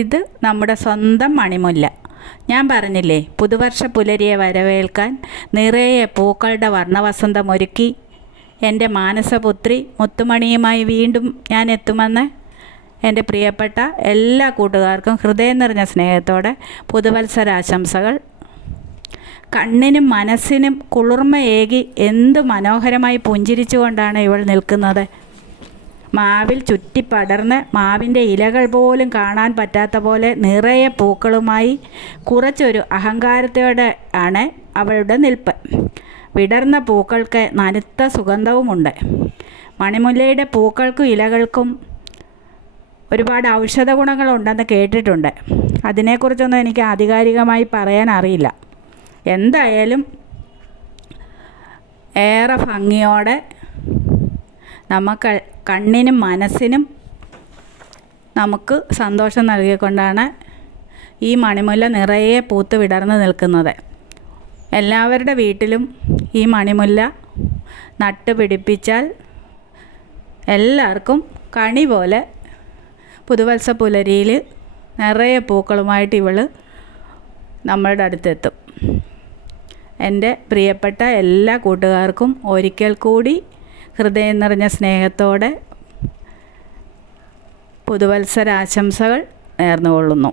ഇത് നമ്മുടെ സ്വന്തം മണിമുല്ല. ഞാൻ പറഞ്ഞില്ലേ, പുതുവർഷ പുലരിയെ വരവേൽക്കാൻ നിറയെ പൂക്കളുടെ വർണ്ണവസന്തമൊരുക്കി എൻ്റെ മാനസപുത്രി മുത്തുമണിയുമായി വീണ്ടും ഞാൻ എത്തുമെന്ന്. എൻ്റെ പ്രിയപ്പെട്ട എല്ലാ കൂട്ടുകാർക്കും ഹൃദയം നിറഞ്ഞ സ്നേഹത്തോടെ പുതുവത്സരാശംസകൾ. കണ്ണിനും മനസ്സിനും കുളിർമയേകി എന്തു മനോഹരമായി പുഞ്ചിരിച്ചുകൊണ്ടാണ് ഇവൾ നിൽക്കുന്നത്. മാവിൽ ചുറ്റിപ്പടർന്ന് മാവിൻ്റെ ഇലകൾ പോലും കാണാൻ പറ്റാത്ത പോലെ നിറയെ പൂക്കളുമായി കുറച്ചൊരു അഹങ്കാരത്തോടെ ആണ് അവളുടെ നിൽപ്പ്. വിടർന്ന പൂക്കൾക്ക് നനുത്ത സുഗന്ധവുമുണ്ട്. മണിമുല്ലയുടെ പൂക്കൾക്കും ഇലകൾക്കും ഒരുപാട് ഔഷധ ഗുണങ്ങളുണ്ടെന്ന് കേട്ടിട്ടുണ്ട്. അതിനെക്കുറിച്ചൊന്നും എനിക്ക് ആധികാരികമായി പറയാൻ അറിയില്ല. എന്തായാലും ഏറെ ഭംഗിയോടെ നമുക്ക് കണ്ണിനും മനസ്സിനും നമുക്ക് സന്തോഷം നൽകിക്കൊണ്ടാണ് ഈ മണിമുല്ല നിറയെ പൂത്ത് വിടർന്ന് നിൽക്കുന്നത്. എല്ലാവരുടെ വീട്ടിലും ഈ മണിമുല്ല നട്ടുപിടിപ്പിച്ചാൽ എല്ലാവർക്കും കണി പോലെ പുതുവത്സ പുലരിയിൽ നിറയെ പൂക്കളുമായിട്ട് ഇവൾ നമ്മളുടെ അടുത്തെത്തും. എൻ്റെ പ്രിയപ്പെട്ട എല്ലാ കൂട്ടുകാർക്കും ഒരിക്കൽ കൂടി ഹൃദയം നിറഞ്ഞ സ്നേഹത്തോടെ പുതുവത്സരാശംസകൾ നേർന്നുകൊള്ളുന്നു.